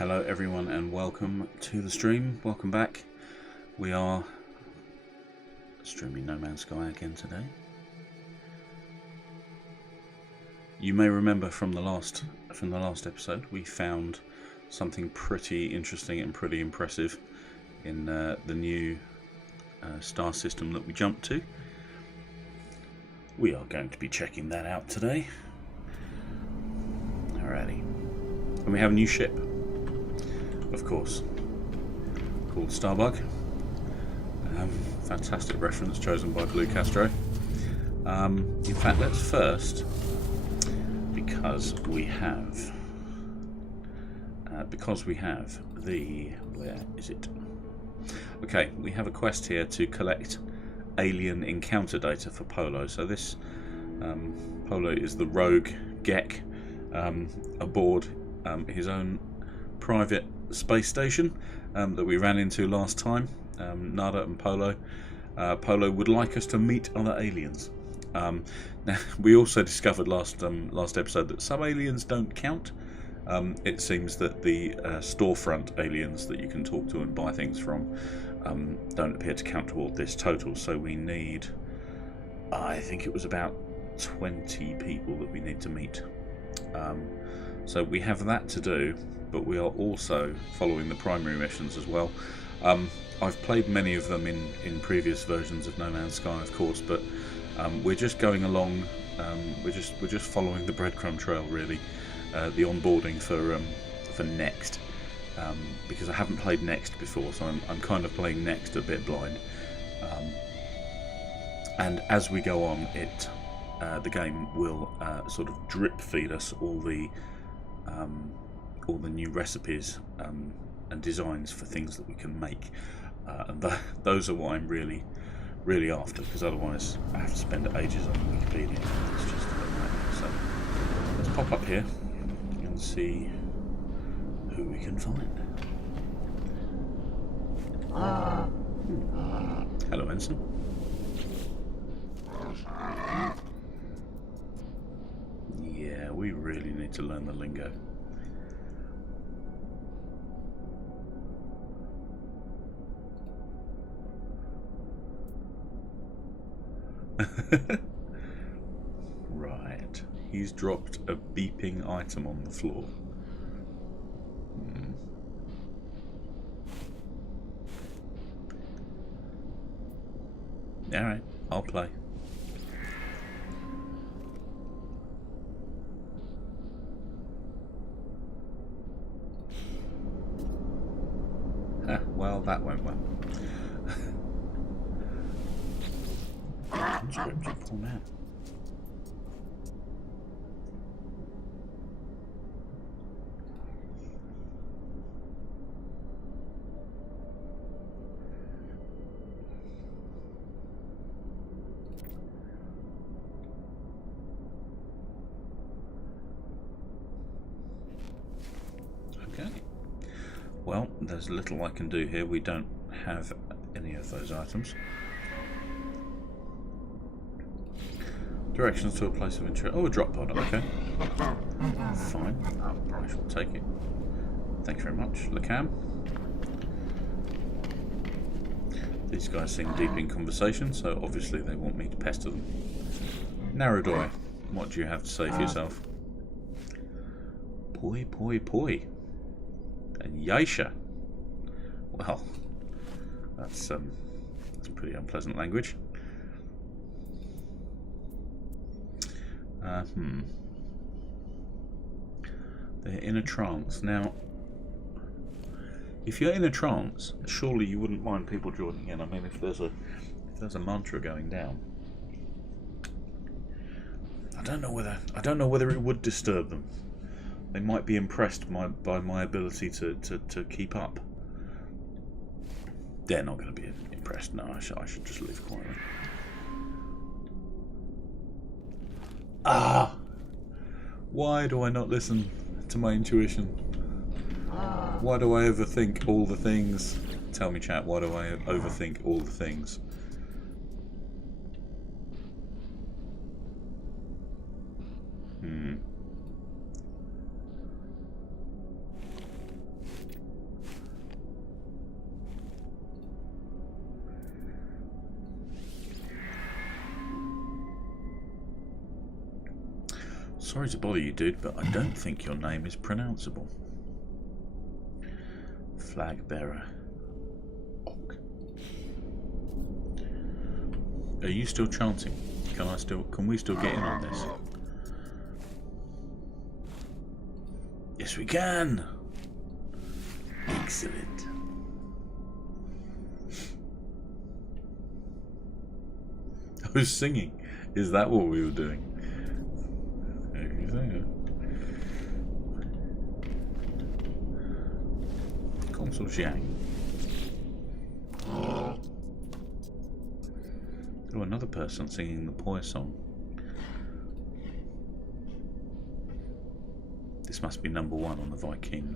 Hello everyone and welcome to the stream. Welcome back. We are streaming No Man's Sky again today. You may remember from the last episode we found something pretty interesting and pretty impressive in the new star system that we jumped to. We are going to be checking that out today. Alrighty. And we have a new ship, of course, called Starbug. Fantastic reference chosen by Blue Castro. In fact, let's first, because we have the, where is it? Okay, we have a quest here to collect alien encounter data for Polo. So this Polo is the rogue Gek aboard his own private space station that we ran into last time. Nada and Polo. Polo would like us to meet other aliens. Now, we also discovered last episode that some aliens don't count. It seems that the storefront aliens that you can talk to and buy things from don't appear to count toward this total. So we need, I think it was about 20 people that we need to meet. So we have that to do, but we are also following the primary missions as well. I've played many of them in previous versions of No Man's Sky, of course, but we're just going along. We're just following the breadcrumb trail, really. The onboarding for Next, because I haven't played Next before, so I'm kind of playing Next a bit blind. And as we go on, the game will sort of drip feed us all the new recipes and designs for things that we can make, and those are what I'm really after, because otherwise I have to spend ages on Wikipedia. It's just a nightmare. So let's pop up here and see who we can find. Hello, Ensign. Yeah, we really need to learn the lingo. Right, he's dropped a beeping item on the floor. Alright, I'll play. Well, that went well. Script you pull out. Okay. Well, there's little I can do here. We don't have any of those items. Directions to a place of interest. Oh, a drop pod. Okay. Fine. I shall take it. Thank you very much. Lacam. These guys seem deep in conversation, so obviously they want me to pester them. Narrow-Doi, what do you have to say for yourself? Poi, poi, poi. And Yaisha. Well, that's pretty unpleasant language. They're in a trance. Now, if you're in a trance, surely you wouldn't mind people joining in. I mean, if there's a mantra going down, I don't know whether it would disturb them. They might be impressed by my ability to keep up. They're not going to be impressed. No, I should just live quietly. Ah! Why do I not listen to my intuition? Why do I overthink all the things? Tell me, chat, why do I overthink all the things? Sorry to bother you, dude, but I don't think your name is pronounceable. Flag bearer. Ok. Are you still chanting? Can we still get in on this? Yes, we can. Excellent. I was singing. Is that what we were doing? Consul Xiang. Oh, another person singing the Poi song. This must be number 1 on the Viking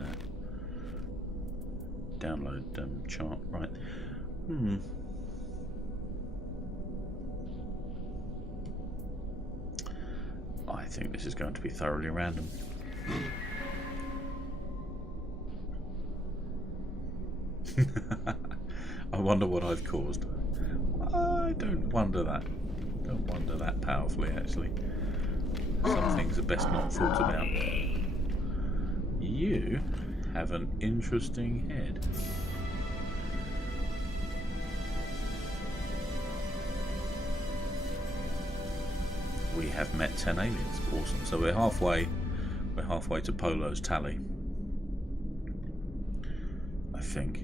download chart, right? I think this is going to be thoroughly random. I wonder what I've caused. I don't wonder that. Don't wonder that powerfully, actually. Some things are best not thought about. You have an interesting head. We have met 10 aliens. Awesome. So we're halfway to Polo's tally, I think.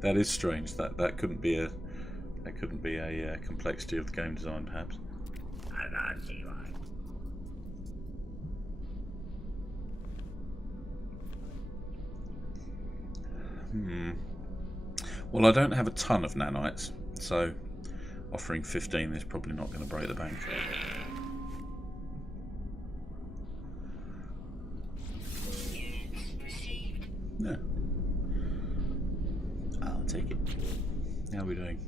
That is strange. That couldn't be a complexity of the game design, perhaps. Well, I don't have a ton of nanites, so offering 15 is probably not going to break the bank. No. I'll take it. How are we doing?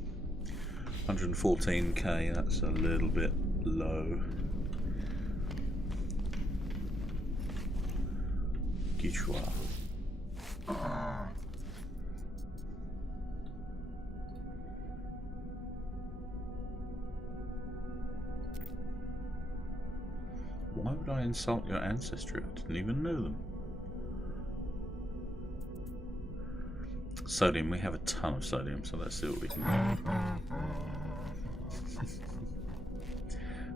114k, that's a little bit low. Guichua. Why would I insult your ancestry? I didn't even know them. Sodium, we have a ton of sodium, so let's see what we can do.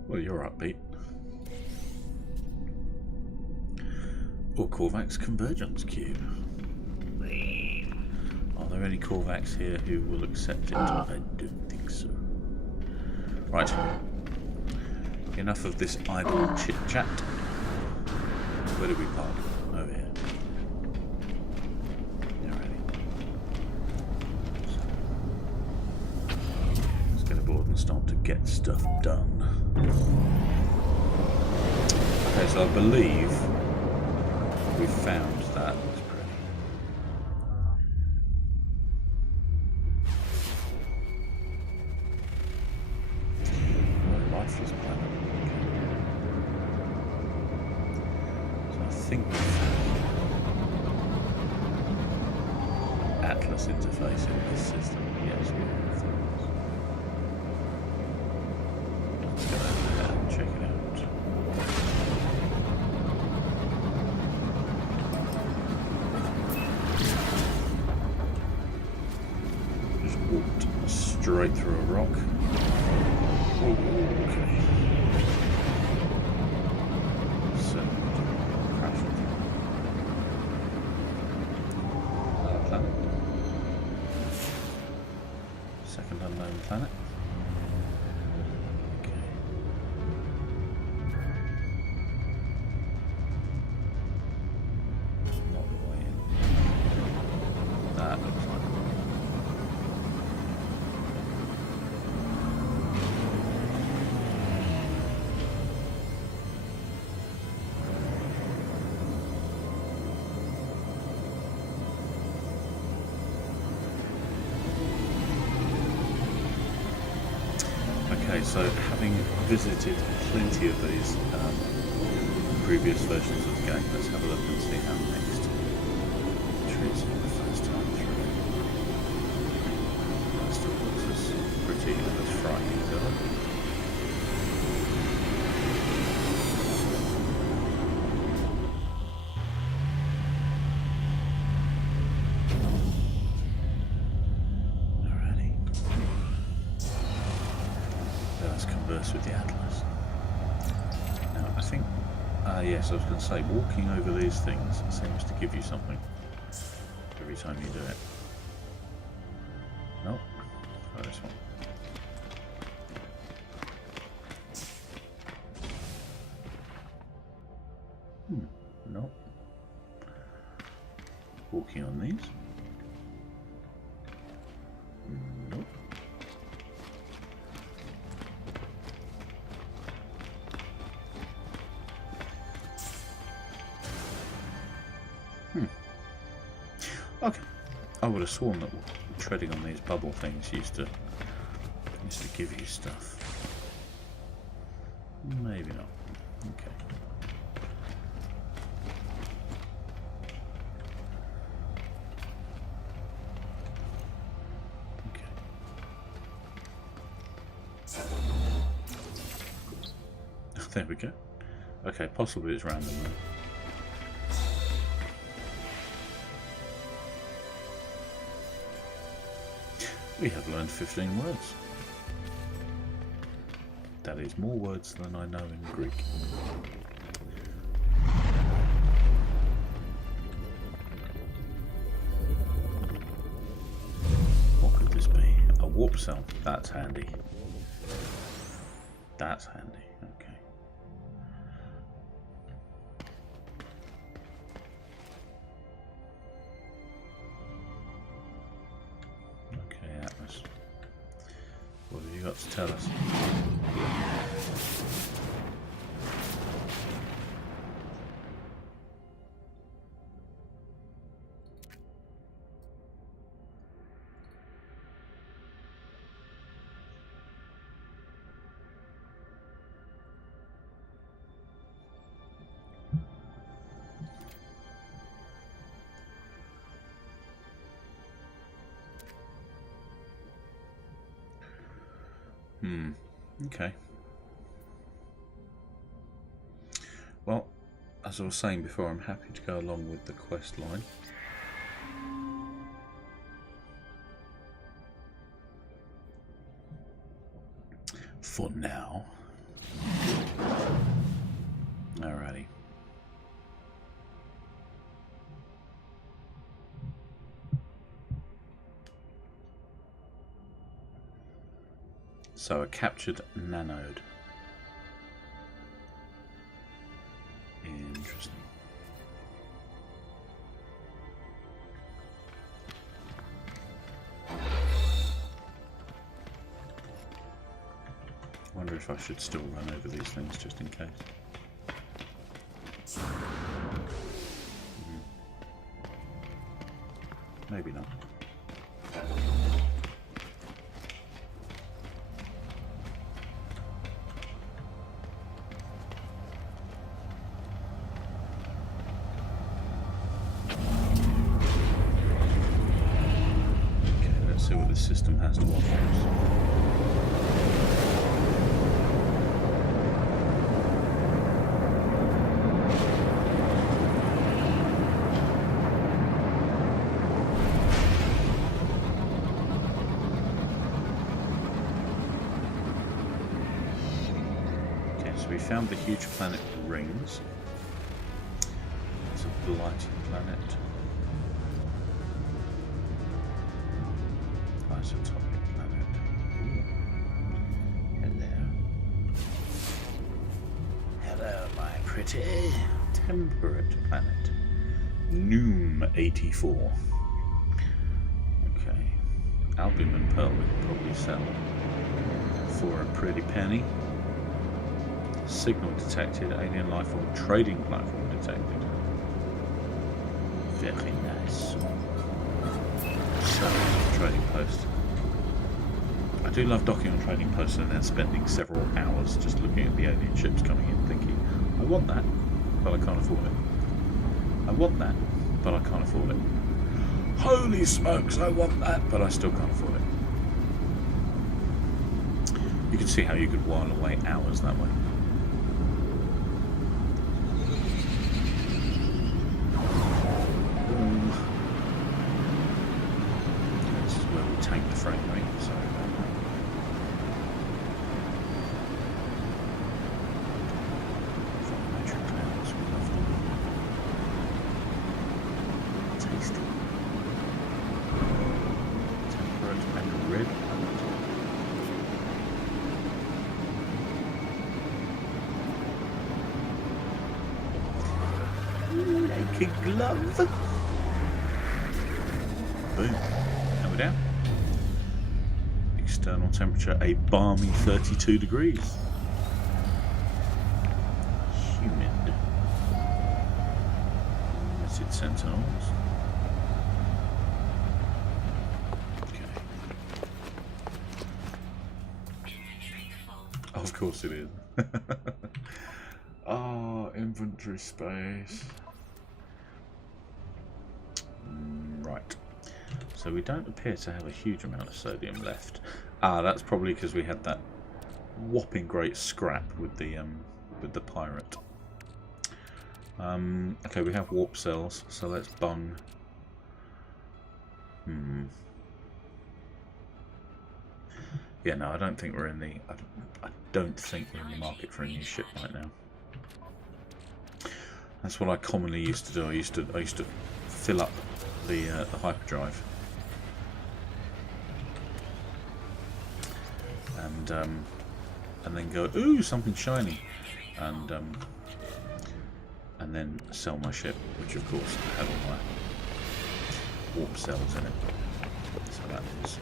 Well, you're upbeat. Or Korvax Convergence Cube. Are there any Korvax here who will accept it? I don't think so. Right. Enough of this idle chit-chat. Where do we park? Over here. Yeah, ready. Let's get aboard and start to get stuff done. Okay, so I believe we found that. Looks pretty. Lifeless planet. I think we found Atlas interface in this system. Yes, we have. Let's go over there and check it out. Just walked straight through a rock. Oh, okay. Planet. Second unknown planet. Okay. Not the way in. That looks like it. Okay, so having visited plenty of these previous versions of the game, let's have a look and see how next treats it the first time through. converse with the Atlas. Now, I think, yes, I was going to say, walking over these things seems to give you something every time you do it. Nope. Try this one. Nope. Walking on these. Nope. Okay. I would have sworn that treading on these bubble things used to give you stuff. Maybe not. Okay. There we go. Okay, possibly it's random then. We have learned 15 words. That is more words than I know in Greek. What could this be? A warp cell. That's handy. That's handy. Okay. What have you got to tell us? Okay. Well, as I was saying before, I'm happy to go along with the quest line. For now. Alrighty. So a captured nanode. Interesting. Wonder if I should still run over these things just in case. Maybe not. See what this system has to offer us. Okay, so we found the huge planet with rings. It's a blighted planet. Isotopic planet. Ooh. Hello. Hello, my pretty. Temperate planet. Noom 84. Okay. Albumin pearl we could probably sell for a pretty penny. Signal detected. Alien life form trading platform detected. Very nice. So, trading post. I do love docking on trading posts and then spending several hours just looking at the alien ships coming in thinking, I want that, but I can't afford it. I want that, but I can't afford it. Holy smokes, I want that, but I still can't afford it. You can see how you could while away hours that way. This is where we tank the frame rate, sorry about that. fucking glove. Boom. And we're down. External temperature a balmy 32 degrees. Humid. Limited sentinels. Of course it is. Oh, inventory space. Right. So we don't appear to have a huge amount of sodium left. Ah, that's probably because we had that whopping great scrap with the pirate. Okay, we have warp cells, so let's bung. Yeah, no, I don't think we're in the. I don't think we're in the market for a new ship right now. That's what I commonly used to do. I used to fill up the hyperdrive, and then go, ooh, something shiny, and then sell my ship, which of course had all my warp cells in it. So that is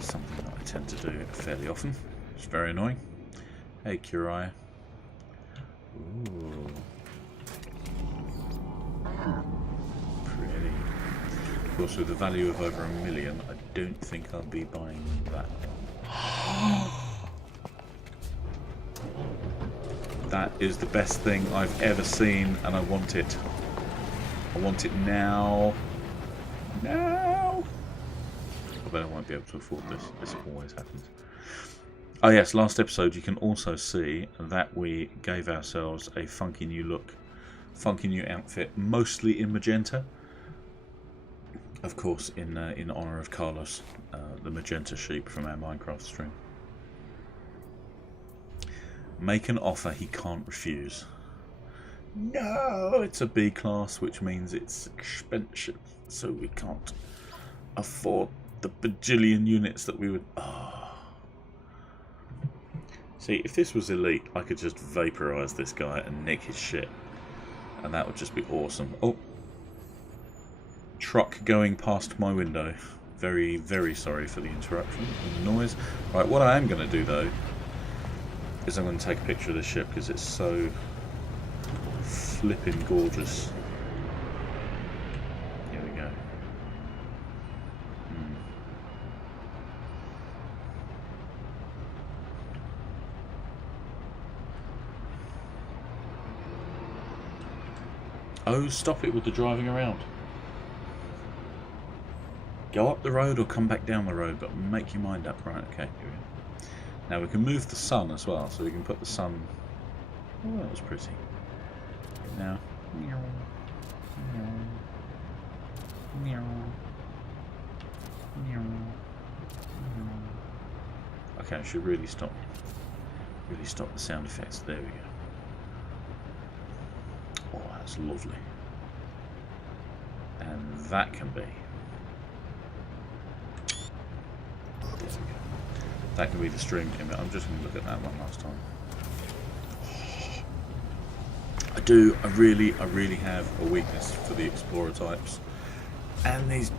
something that I tend to do fairly often. It's very annoying. Hey, Curia. Ooh. Pretty. Of course, with a value of over $1 million, I don't think I'll be buying that one. That is the best thing I've ever seen, and I want it. I want it now. Now! I bet I won't be able to afford this. This always happens. Oh yes, last episode you can also see that we gave ourselves a funky new look, funky new outfit, mostly in magenta. Of course, in honour of Carlos, the magenta sheep from our Minecraft stream. Make an offer he can't refuse. No, it's a B class, which means it's expensive, so we can't afford the bajillion units that we would. Oh. See, if this was elite, I could just vaporize this guy and nick his shit, and that would just be awesome. Oh, truck going past my window. Very, very sorry for the interruption and the noise. Right, what I am going to do though is I'm going to take a picture of this ship because it's so flipping gorgeous. Here we go. Oh, stop it with the driving around. Go up the road or come back down the road, but make your mind up. Right, okay, here we go. Now we can move the sun as well, so we can put the sun. Oh, that was pretty. Now. Okay, I should really stop the sound effects. There we go. Oh, that's lovely. And that can be. There we go. That can be the stream image. I'm just going to look at that one last time. I really have a weakness for the Explorer types. And these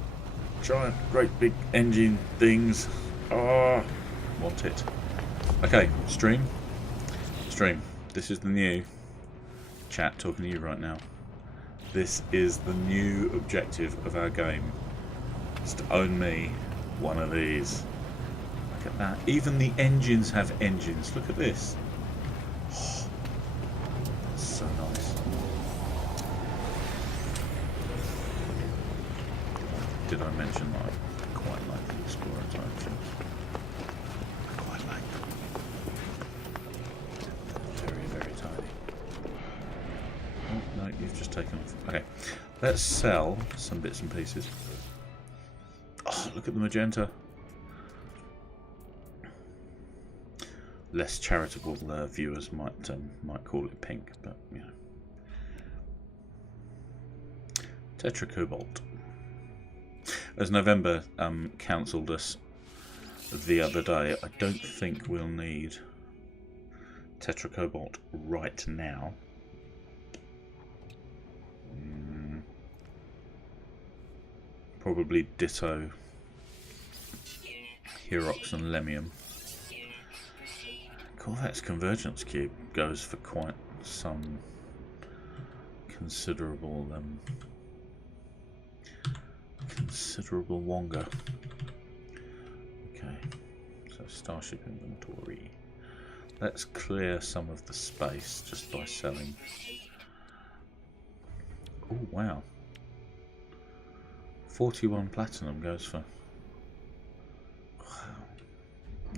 giant, great big engine things. Oh, want it. Okay, stream. This is the new chat talking to you right now. This is the new objective of our game. It's to own me one of these. Look at that. Even the engines have engines. Look at this. Oh, that's so nice. Did I mention that I quite like the Explorer type things? I quite like them. Very, very tiny. Oh, no, you've just taken off. Okay, let's sell some bits and pieces. Oh, look at the magenta. Less charitable viewers might call it pink, but you know. Tetracobalt. As November cancelled us the other day, I don't think we'll need Tetracobalt right now. Probably ditto Herox and Lemium. Corvette's Convergence Cube goes for quite some considerable wonga. Okay, so Starship inventory. Let's clear some of the space just by selling. Oh wow, 41 platinum goes for.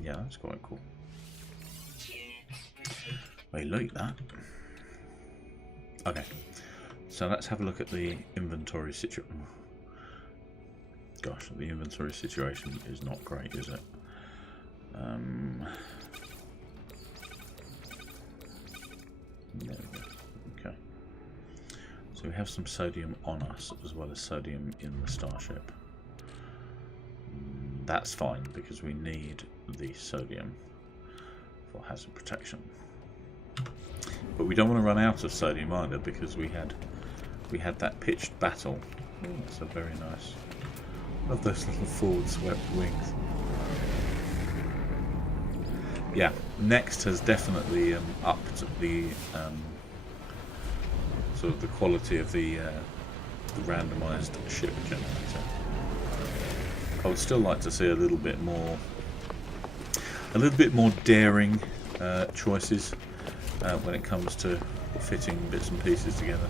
Yeah, that's quite cool. I like that. Okay, so let's have a look at the inventory situation. Gosh, the inventory situation is not great, is it? There we go. Okay. So we have some sodium on us as well as sodium in the Starship. That's fine because we need the sodium for hazard protection. But we don't want to run out of sodium either because we had that pitched battle. Ooh, that's a very nice. Love those little forward swept wings. Yeah, Next has definitely upped the sort of the quality of the randomised ship generator. I would still like to see a little bit more daring choices when it comes to fitting bits and pieces together.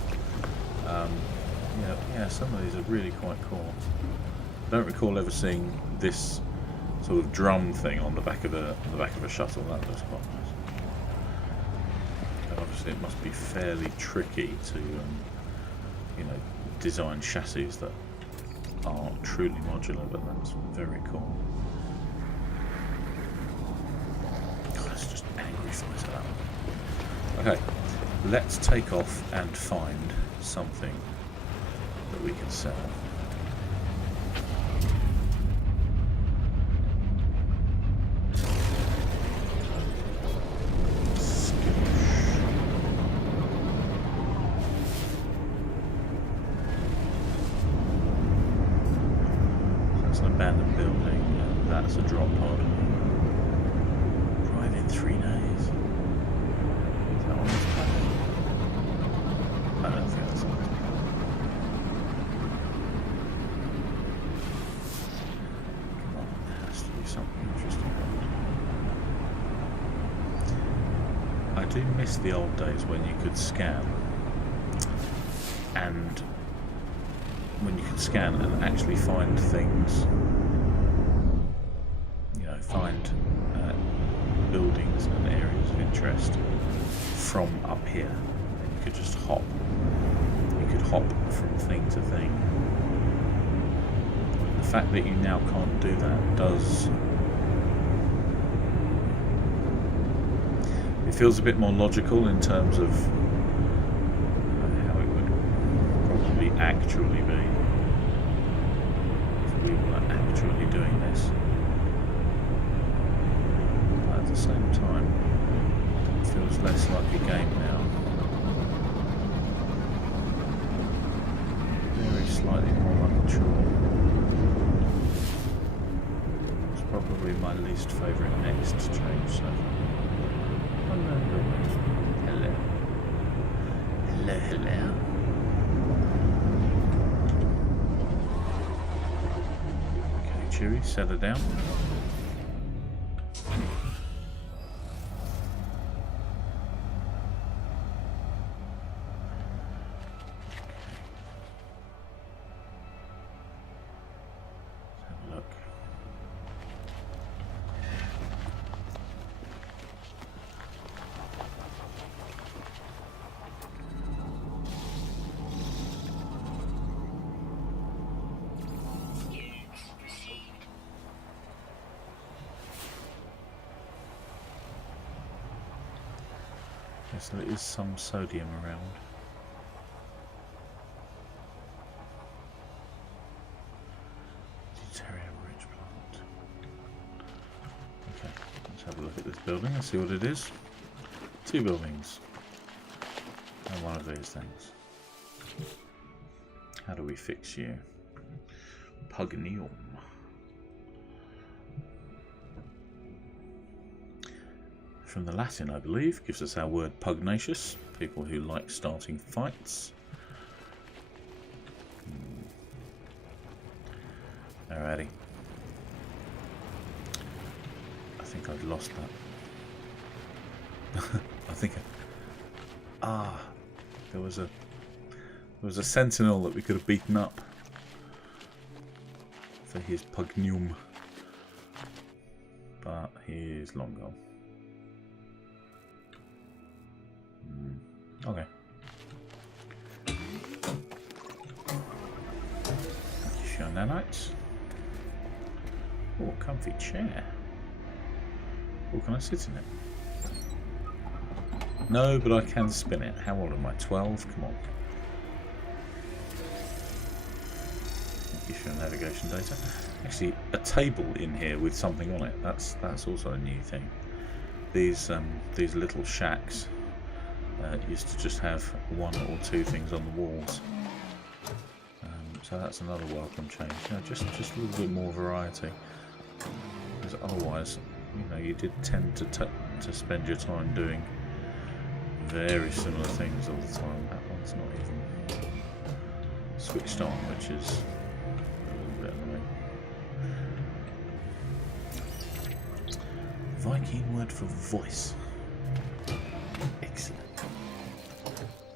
Yeah, some of these are really quite cool. I don't recall ever seeing this sort of drum thing on the back of a shuttle. That looks quite nice. And obviously, it must be fairly tricky to design chassis that are truly modular, but that's very cool. God, it's just angry fighter that one. Okay, let's take off and find something that we can sell. That's an abandoned building. That's a drop pod. Arrive in 3 days. Is that on this planet? I don't think that's on this planet. Come on, there has to be something interesting. I do miss the old days when you could scan and actually find things, find buildings and areas of interest from up here. And you could just hop. You could hop from thing to thing. The fact that you now can't do that does. It feels a bit more logical in terms of how it would probably actually be if we were actually doing this. But at the same time, it feels less like a game now. Very slightly more mature. It's probably my least favourite next change so far. Hello. Hello. Hello, hello. Okay, Chewie, settle down. Let's have a look. So there is some sodium around. Deuterium rich plant. Okay, let's have a look at this building and see what it is. 2 buildings. And one of these things. How do we fix you? Pugnium. From the Latin, I believe, gives us our word pugnacious, people who like starting fights. Alrighty. I think I've lost that. I think there was a sentinel that we could have beaten up for his pugnium, but he's long gone. Okay. Show nanites. Oh, comfy chair. Oh, can I sit in it? No, but I can spin it. How old am I? 12? Come on. Thank you for navigation data. Actually, a table in here with something on it. That's also a new thing. These little shacks used to just have one or two things on the walls. So that's another welcome change. You know, just a little bit more variety. Because otherwise, you know, you did tend to spend your time doing very similar things all the time. That one's not even switched on, which is a little bit annoying. Viking word for voice. Excellent.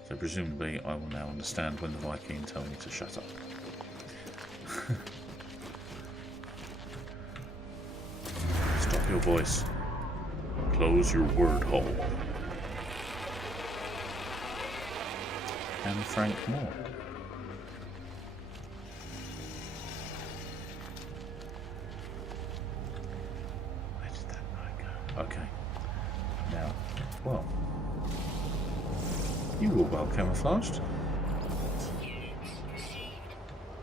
So presumably I will now understand when the Viking tell me to shut up. Stop your voice. Close your word hole. And Frank Moore. Where did that guy go? Okay. Now, well, you were well camouflaged.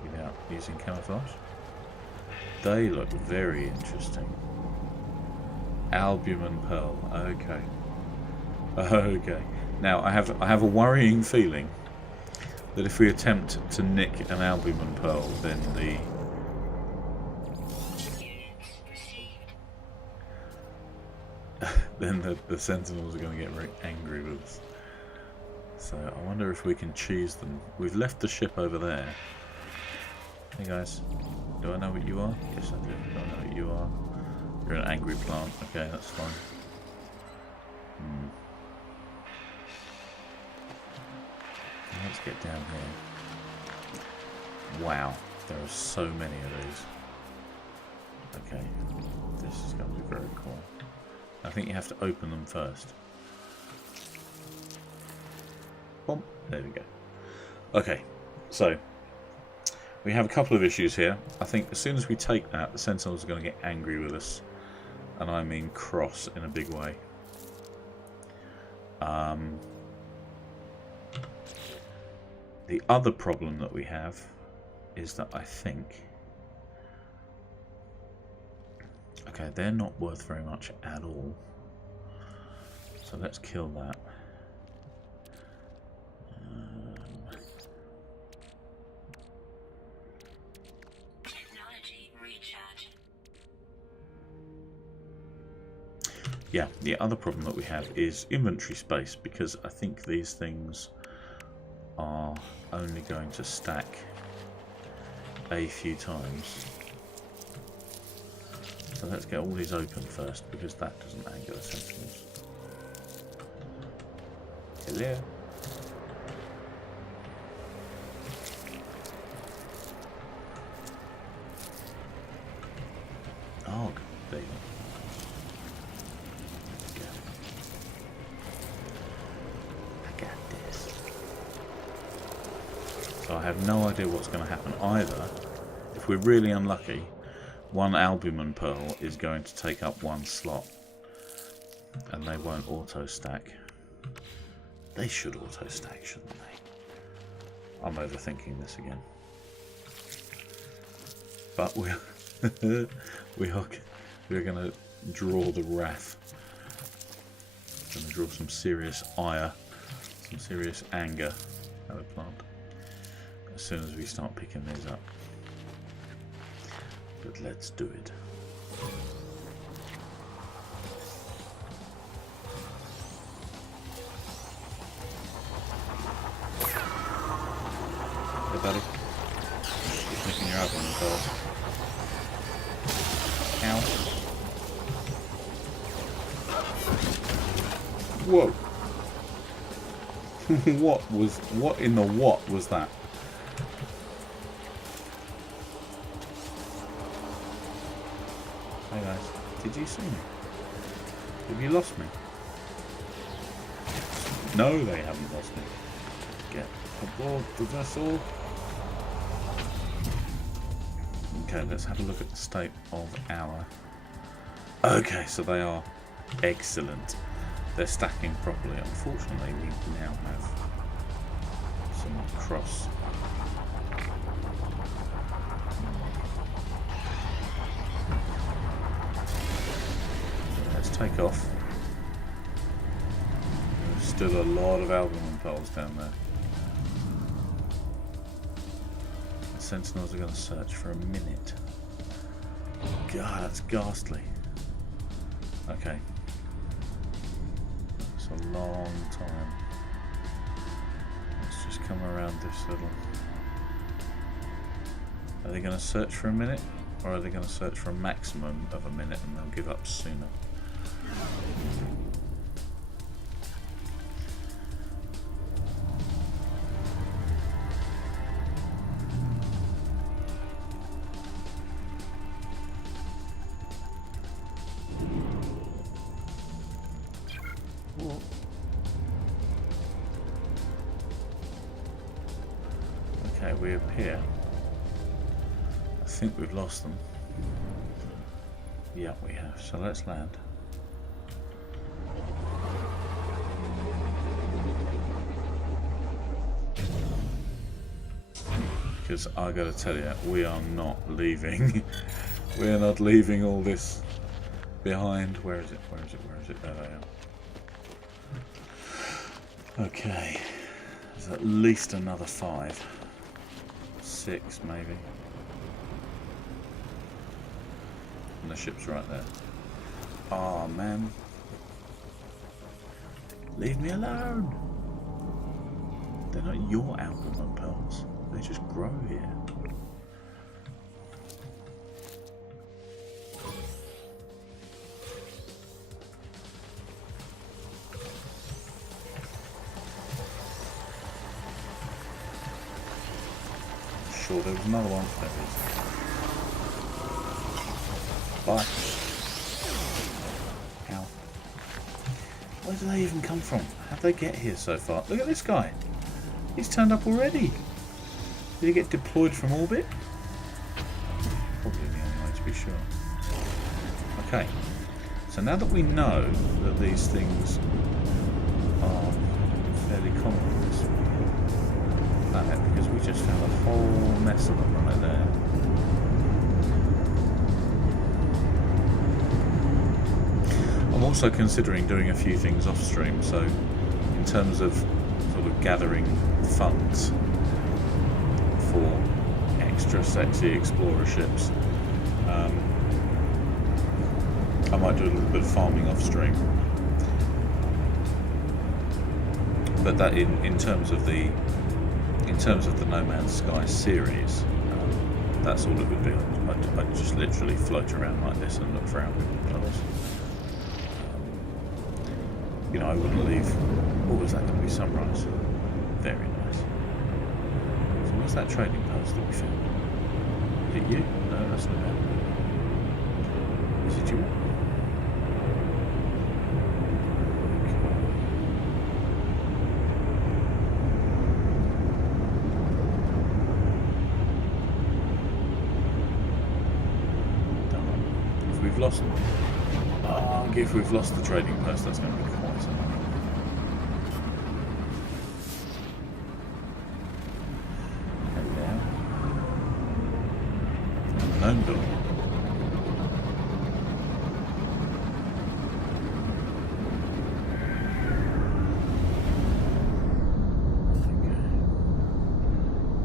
Without using camouflage. They look very interesting. Albumen pearl. Okay. Okay. Now I have a worrying feeling that if we attempt to nick an albumen pearl, then the sentinels are going to get very angry with us. So I wonder if we can choose them. We've left the ship over there. Hey guys, do I know what you are? Yes I do. I know what you are. You're an angry plant. Okay, that's fine. Let's get down here. Wow, there are so many of these. Okay, this is going to be very cool. I think you have to open them first. Boom, there we go. Okay, so we have a couple of issues here. I think as soon as we take that, the sentinels are going to get angry with us. And I mean cross in a big way. The other problem that we have is that I think... Okay, they're not worth very much at all. So let's kill that. Yeah, the other problem that we have is inventory space, because I think these things are only going to stack a few times. So let's get all these open first, because that doesn't anger the sentinels. Hello. Oh, there you go. So I have no idea what's going to happen either. If we're really unlucky, one albumen pearl is going to take up one slot, and they won't auto stack. They should auto stack, shouldn't they? I'm overthinking this again. But we're going to draw the wrath. We're going to draw some serious ire, some serious anger out of the plant. as soon as we start picking these up. But let's do it. Hey buddy, keep making your album calls. Ow. Whoa. What in the what was that? Hey guys, did you see me? Have you lost me? No, they haven't lost me. Get aboard the vessel. Okay, let's have a look at the state of our... Okay, so they are excellent. They're stacking properly. Unfortunately, we now have some cross. Let's take off. There's still a lot of albumin poles down there. The sentinels are going to search for a minute. God, that's ghastly. Okay. A long time. Let's just come around this little... Are they going to search for a minute? Or are they going to search for a maximum of a minute and they'll give up sooner? Okay, we appear. I think we've lost them. Yeah, we have. So let's land. Because I gotta tell you, we are not leaving. We are not leaving all this behind. Where is it? Where is it? Where is it? There they are. Okay. There's at least another 5. 6 maybe. And the ship's right there. Oh man. Leave me alone. They're not your albumin pearls. They just grow here. Sure, there was another one. Bye. Ow. Where do they even come from? How'd they get here so far? Look at this guy. He's turned up already. Did he get deployed from orbit? Probably the only way to be sure. Okay. So now that we know that these things are fairly common on this planet, because we just found a whole mess of them right there. I'm also considering doing a few things off stream, so in terms of sort of gathering funds for extra sexy explorer ships, I might do a little bit of farming off stream. But that in terms of the No Man's Sky series, that's all it would be. I'd just literally float around like this and look for albumin pearls. You know, I wouldn't leave. What was that going to be? Sunrise. Very nice. So what's that trading post that we found? Is it you? No, that's not that. Is it you? We've lost them. If we've lost the trading post, that's going to be quite something. Hello. Unknown building. Okay.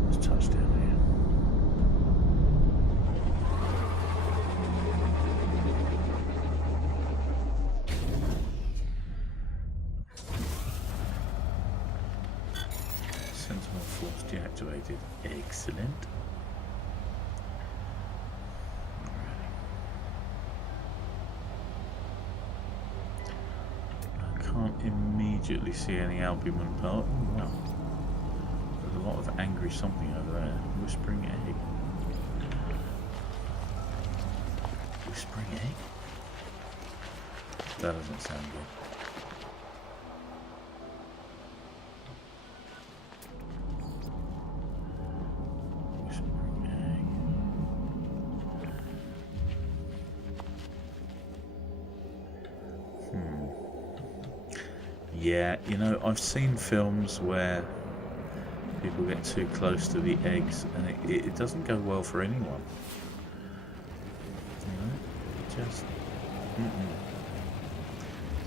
Let's touch activated. Excellent. I can't immediately see any albumin part. Oh, wow. There's a lot of angry something over there. Whispering egg. Whispering egg? That doesn't sound good. Yeah, you know, I've seen films where people get too close to the eggs and it doesn't go well for anyone. You know, it just...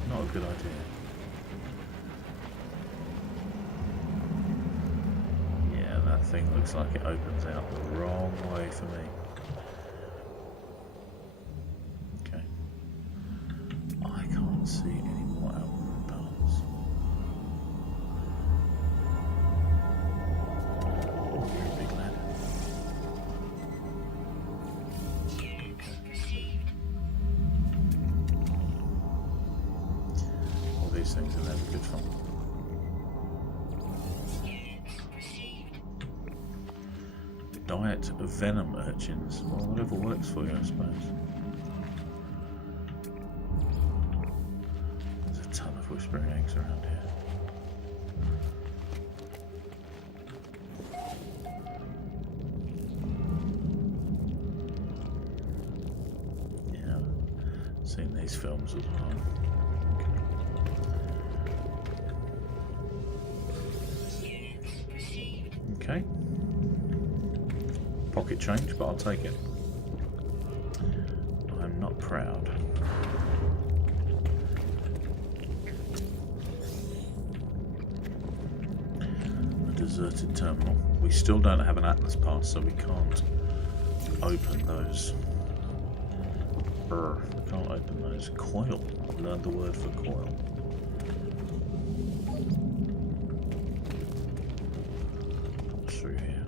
not a good idea. Yeah, that thing looks like it opens out the wrong way for me. Okay. I can't see any more albumin parts. Very big lad. All these things are never good fun. Diet of venom urchins. Well, whatever works for you, I suppose. There's a ton of whispering eggs around here. Yeah, I've seen these films as well. Okay. Pocket change, but I'll take it. I'm not proud. A deserted terminal. We still don't have an Atlas pass, so we can't open those. We can't open those. Coil. I've learned the word for coil. Through here.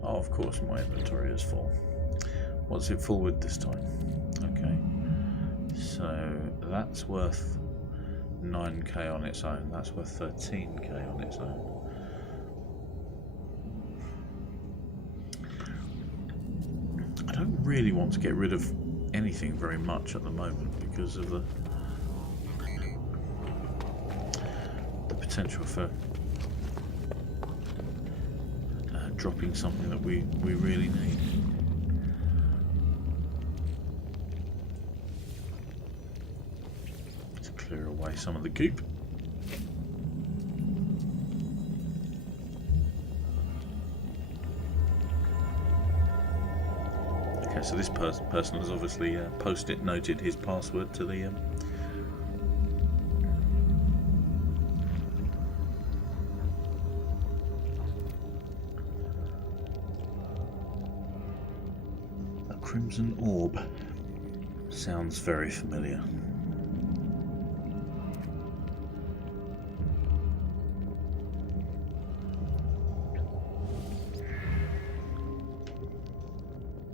Oh, of course, my inventory is full. What's it full with this time? Okay, so that's worth 9k on its own. That's worth 13k on its own. I don't really want to get rid of anything very much at the moment because of the potential for dropping something that we really need. To clear away some of the goop. Okay, so this person has obviously post-it noted his password to the Crimson orb. Sounds very familiar.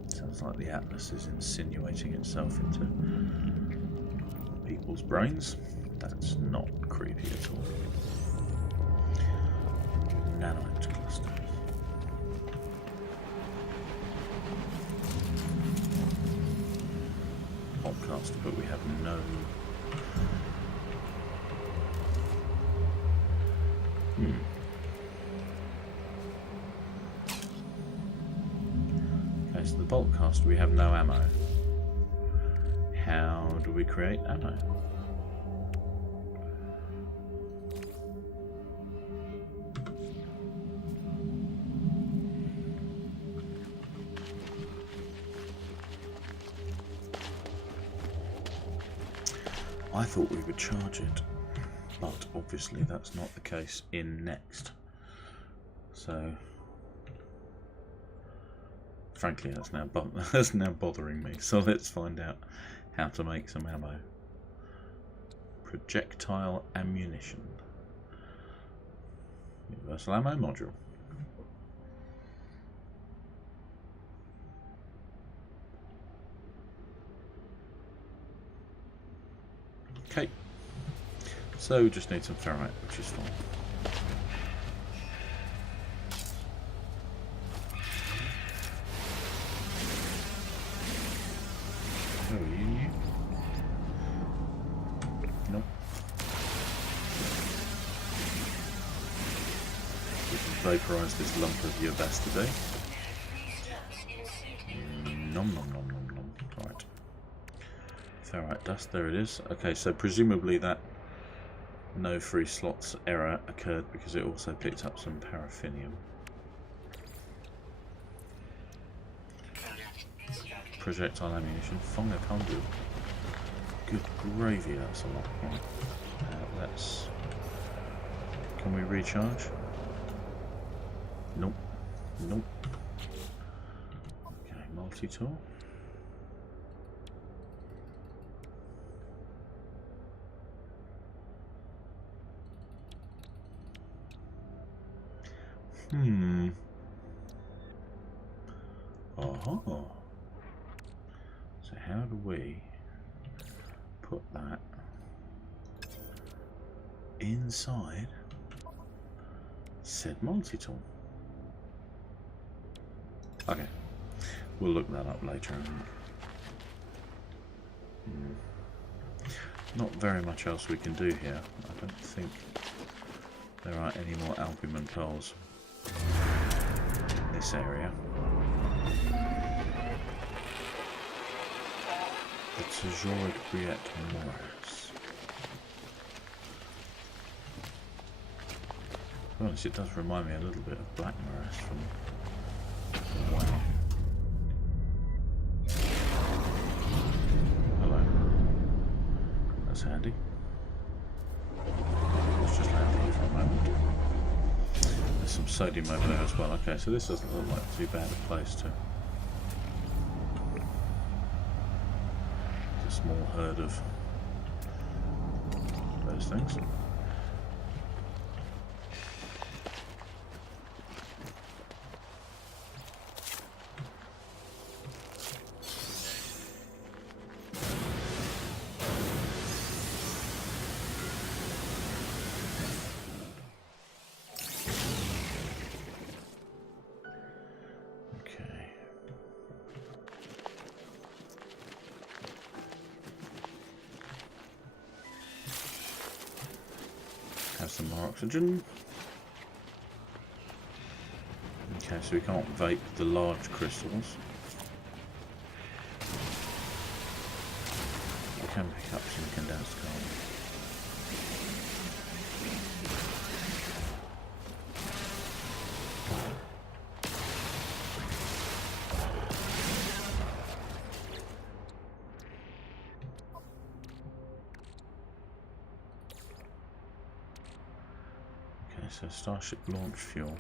Sounds like the Atlas is insinuating itself into people's brains. That's not creepy at all. Nanite clusters. Podcast, but we have no Okay, so the bolt cast, we have no ammo. How do we create ammo? I thought we would charge it, but obviously that's not the case in next. So frankly, that's now bothering me. So let's find out how to make some ammo. Projectile ammunition. Universal ammo module. Okay. So we just need some ferrite, which is fine. Oh, are you new? Nope. We can vaporise this lump of your best today. Nom nom nom nom nom. Right. Ferrite dust, there it is. Okay, so presumably that no free slots error occurred because it also picked up some paraffinium. Projectile ammunition, fire conduit. Good gravy, that's a lot. Right. Let's. Can we recharge? Nope. Nope. Okay, multi-tool. Oh. So how do we put that inside said multi-tool? Okay, we'll look that up later. Not very much else we can do here. I don't think there are any more albumin pearls in this area. The Tejoric Briette Morass. To be honest, it does remind me a little bit of Black Morass from WoW. Hello. That's handy. Let's just land here for a moment. There's some sodium over there as well. Okay, so this doesn't look like too bad a place to... small herd of those things. Some more oxygen. Okay, so we can't vape the large crystals. We can pick up some condensed carbon. So Starship launch fuel.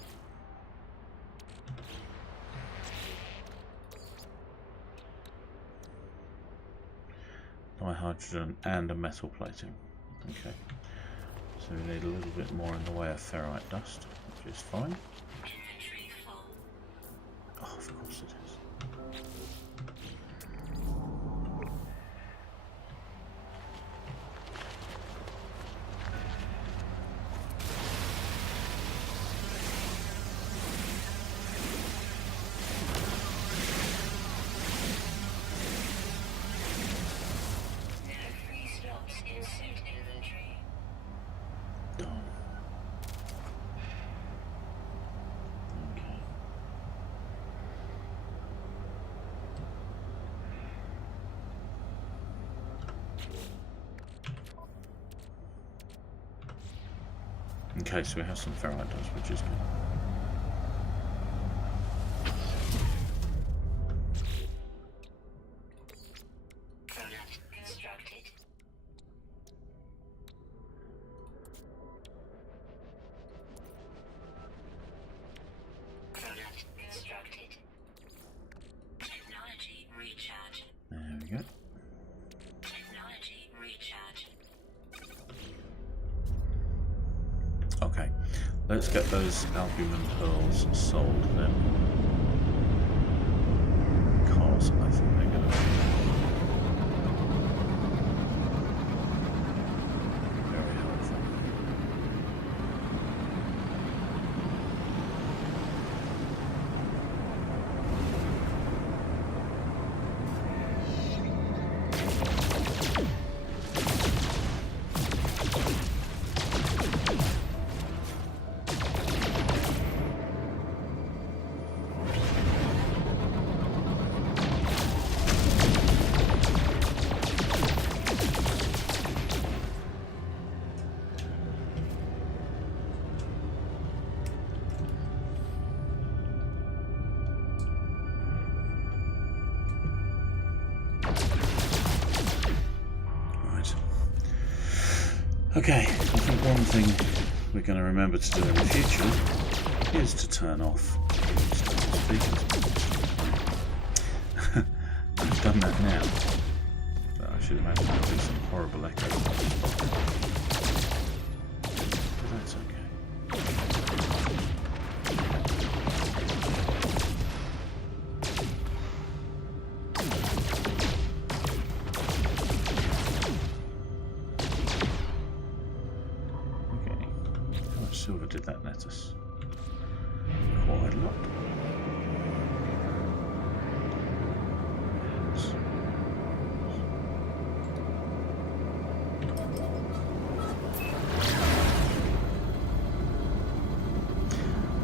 Dihydrogen and a metal plating. Okay. So we need a little bit more in the way of ferrite dust, which is fine. Oh, of course it is. Okay, so we have some ferrite dust, which is good. let's get those albumin pearls sold then. Because I think they're going to be very helpful. Okay, I think one thing we're going to remember to do in the future is to turn off speakers. I've done that now, but I should imagine there'll be some horrible echo. But that's okay. Silver did that net us? Quite a lot.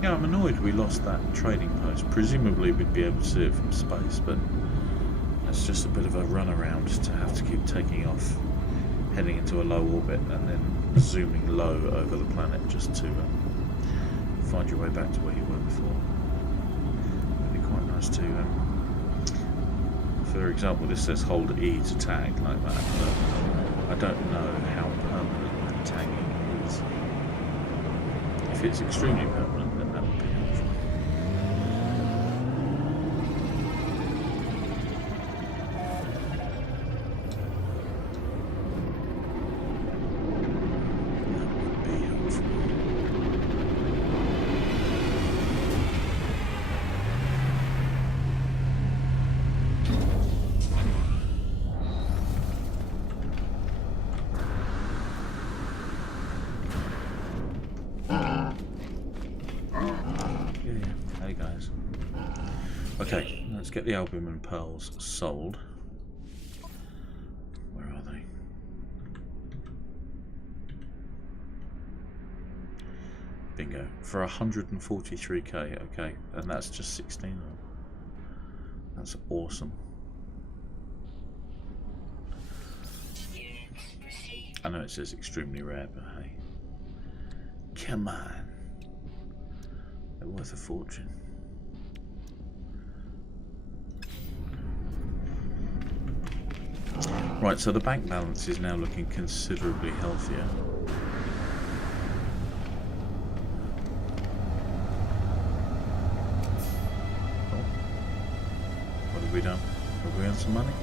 Yeah, I'm annoyed we lost that trading post. Presumably we'd be able to see it from space, but that's just a bit of a runaround to have to keep taking off, heading into a low orbit and then zooming low over the planet just to find your way back to where you were before. It'd be quite nice to, for example, this says hold E to tag like that, but I don't know how permanent that tagging is. If it's extremely permanent, then that would be helpful. Hey guys. Okay, let's get the albumin pearls sold. Where are they? Bingo. For 143k, okay, and that's just 16 of them. That's awesome. I know it says extremely rare, but hey. Come on. They're worth a fortune. Right, so the bank balance is now looking considerably healthier. Oh. What have we done? Have we earned some money?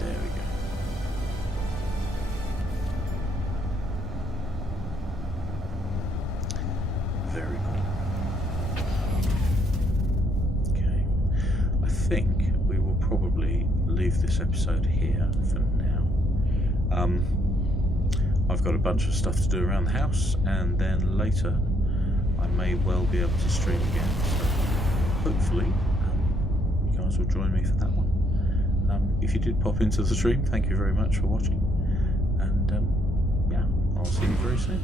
There we go. Very good. Okay. I think we will probably leave this episode here for now. I've got a bunch of stuff to do around the house, and then later I may well be able to stream again. So hopefully you guys will join me for that one. If you did pop into the stream, thank you very much for watching, and yeah, I'll see you very soon.